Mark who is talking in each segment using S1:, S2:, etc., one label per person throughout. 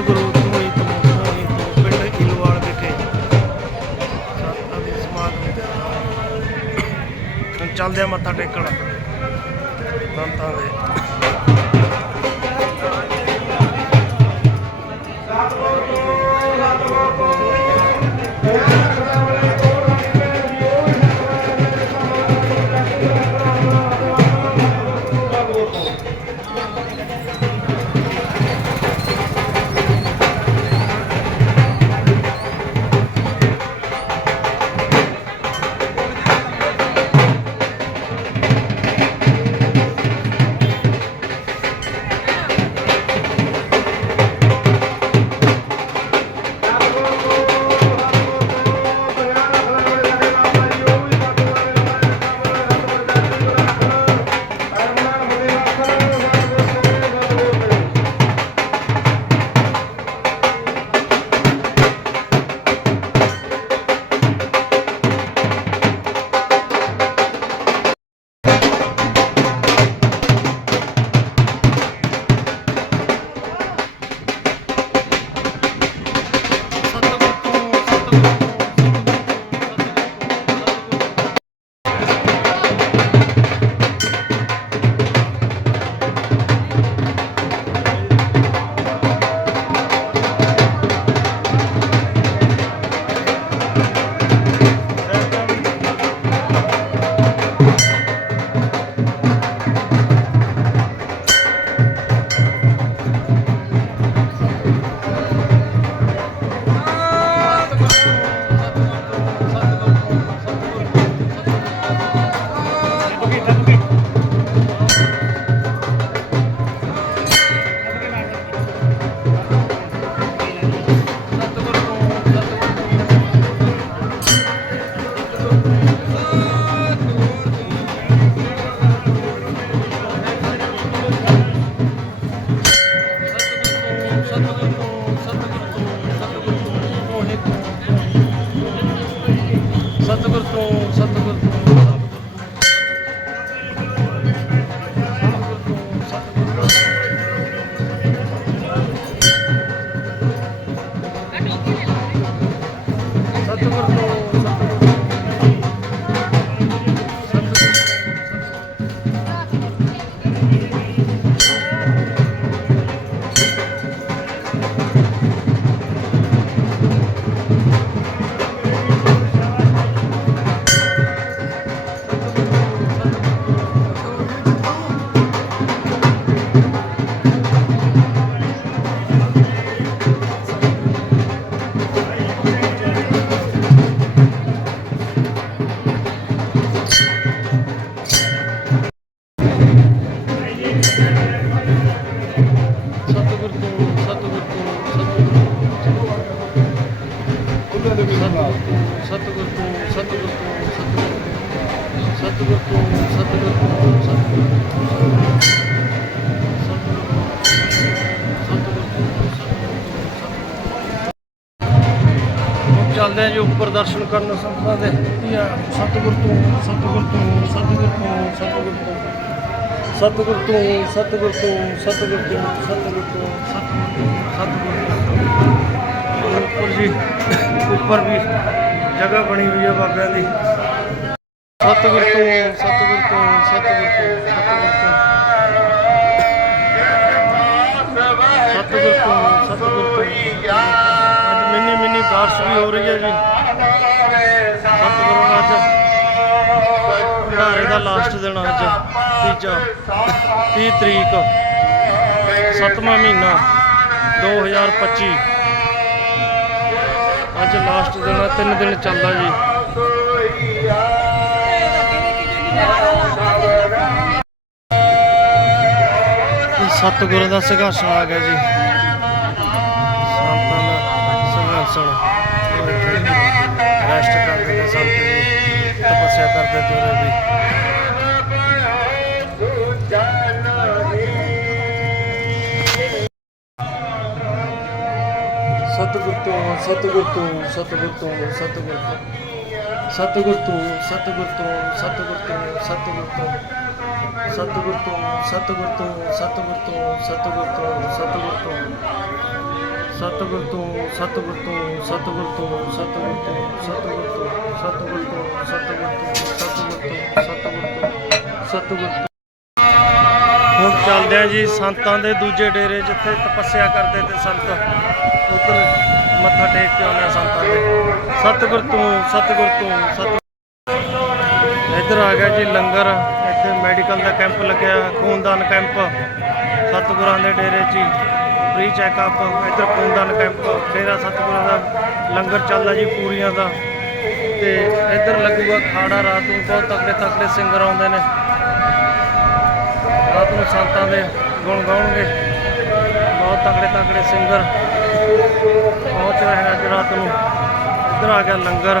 S1: ਸਤਿਗੁਰੂ ਤੂੰ ਹੀ ਤੂੰ ਹੀ ਤੂੰ ਪਿੰਡ ਇਲਵਾਲ ਵਿਖੇ। ਸਤਿ ਦੀ ਸਮਾਗਮ ਚੱਲਦੇ ਮੱਥਾ ਟੇਕਣ। ਸੰਤਾਂ ਦੇ સતગુરુ સતગુરુ ਚੱਲਦੇ ਜੀ ਉੱਪਰ ਦਰਸ਼ਨ ਕਰਨ ਸੰਤਾਂ ਦੇ ਸਤਿਗੁਰ ਤੋਂ ਸਤਿਗੁਰ ਤੋਂ ਸਤਿਗੁਰ ਤੋਂ ਸਤਿਗੁਰ ਤੋਂ ਸਤਿਗੁਰ ਤੋਂ ਸਤਿਗੁਰ ਤੋਂ ਸਤਿਗੁਰ ਤੋਂ ਸਤਿਗੁਰ ਤੋਂ ਸਤਿਗੁਰ ਤੋਂ ਉੱਪਰ ਜੀ ਉੱਪਰ ਵੀ ਜਗ੍ਹਾ ਬਣੀ ਹੋਈ ਹੈ ਬਾਬਿਆਂ ਦੀ। ਸਤਿਗੁਰ ਤੋਂ ਸਤਿਗੁਰ ਤੋਂ ਸਤਿਗੁਰ ਤੋਂ ਸਤਿਗੁਰ ਤੋਂ। ਸਤਿਗੁਰ ਤੋਂ ਸਤਿਗੁਰ ਤੋਂ। ਅੱਜ ਮਿੰਨੀ ਮਿੰਨੀ ਬਾਰਿਸ਼ ਵੀ ਹੋ ਰਹੀ ਹੈ ਜੀ। ਦਾ ਲਾਸਟ ਦਿਨ ਅੱਜ ਤੀਜਾ 30 ਤਰੀਕ, ਸੱਤਵਾਂ ਮਹੀਨਾ 2025 ਅੱਜ ਲਾਸਟ ਦਿਨ ਆ ਤਿੰਨ ਦਿਨ ਚੱਲਦਾ ਜੀ। ਸਤਿਗੁਰੂ ਦਾ ਸੰਘਰਸ਼ ਆ ਗਿਆ ਜੀ। ਸੰਤਾਂ ਦਾ ਸੰਘਰਸ਼ ਰੈਸਟ ਕਰਦੇ ਨੇ ਸੰਤ ਜੀ। ਤਪੱਸਿਆ ਕਰਦੇ ਤੁਰੇ ਵੀ ਸਤਿਗੁਰ ਤੋਂ ਸਤਿਗੁਰ ਤੋਂ ਸਤਿਗੁਰ ਤੋਂ ਸਤਿਗੁਰ ਤੋਂ ਸਤਿਗੁਰ ਤੋਂ ਸਤਿਗੁਰ ਤੋਂ ਸਤਿਗੁਰ ਤੋਂ ਸਤਿਗੁਰ ਤੋਂ ਸਤਿਗੁਰ ਤੋਂ ਸਤਿਗੁਰ ਤੋਂ ਸਤਿਗੁਰ ਤੋਂ ਸਤਿਗੁਰ ਤੋਂ ਸਤਿਗੁਰ ਤੋਂ ਸਤਿਗੁਰ ਤੋਂ ਸਤਿਗੁਰ ਤੋਂ ਸਤਿਗੁਰ ਤੋਂ ਸਤਿਗੁਰ ਤੋਂ ਸਤਿਗੁਰ ਤੋਂ ਸਤਿਗੁਰ ਤੋਂ ਸਤਿਗੁਰ ਤੋਂ ਸਤਿਗੁਰ ਤੋਂ ਸਤਿਗੁਰ ਤੋਂ ਸਤਿਗੁਰ ਤੋਂ ਹੁਣ ਚੱਲਦੇ ਆ ਜੀ ਸੰਤਾਂ ਦੇ ਦੂਜੇ ਡੇਰੇ ਜਿੱਥੇ ਤਪੱਸਿਆ ਕਰਦੇ ਤੇ ਸੰਤ ਉੱਧਰ ਮੱਥਾ ਟੇਕ ਕੇ ਆਉਂਦੇ ਸੰਤਾਂ ਦੇ ਸਤਿਗੁਰ ਤੋਂ ਸਤਿਗੁਰ ਤੋਂ ਸਤਿਗੁਰ ਇੱਧਰ ਆ ਗਿਆ ਜੀ ਲੰਗਰ ਇੱਥੇ ਮੈਡੀਕਲ ਦਾ ਕੈਂਪ ਲੱਗਿਆ ਖੂਨਦਾਨ ਕੈਂਪ ਸਤਿਗੁਰਾਂ ਦੇ ਡੇਰੇ 'ਚ ਫ੍ਰੀ ਚੈੱਕਅਪ, ਇੱਧਰ ਖੂਨਦਾਨ ਕੈਂਪ ਡੇਰਾ ਸਤਿਗੁਰਾਂ ਦਾ ਲੰਗਰ ਚੱਲਦਾ ਜੀ, ਪੂਰੀਆਂ ਦਾ। ਤੇ ਇੱਧਰ ਲੱਗੂਗਾ ਖਾੜਾ, ਰਾਤ ਨੂੰ ਬਹੁਤ ਤਕੜੇ ਤਕੜੇ ਸਿੰਗਰ ਆਉਂਦੇ ਨੇ। ਰਾਤ ਨੂੰ ਸੰਤਾਂ ਦੇ ਗੁਣ ਗਾਉਣਗੇ। ਬਹੁਤ ਤਕੜੇ ਤਕੜੇ ਸਿੰਗਰ ਪਹੁੰਚ ਰਹੇ ਨੇ ਅੱਜ ਰਾਤ ਨੂੰ। ਇੱਧਰ ਆ ਗਿਆ ਲੰਗਰ।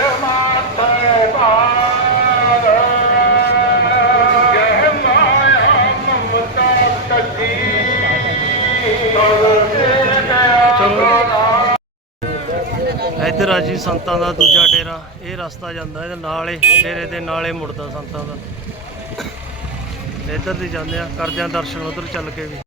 S1: ਇੱਧਰ ਆ ਜੀ ਸੰਤਾਂ ਦਾ ਦੂਜਾ ਡੇਰਾ, ਇਹ ਰਸਤਾ ਜਾਂਦਾ ਇਹਦੇ ਨਾਲ ਹੀ, ਡੇਰੇ ਦੇ ਨਾਲ ਹੀ ਮੁੜਦਾ ਸੰਤਾਂ ਦਾ। ਇੱਧਰ ਦੀ ਜਾਂਦੇ ਆ, ਕਰਦੇ ਆ ਦਰਸ਼ਨ, ਉਧਰ ਚੱਲ ਕੇ ਵੀ।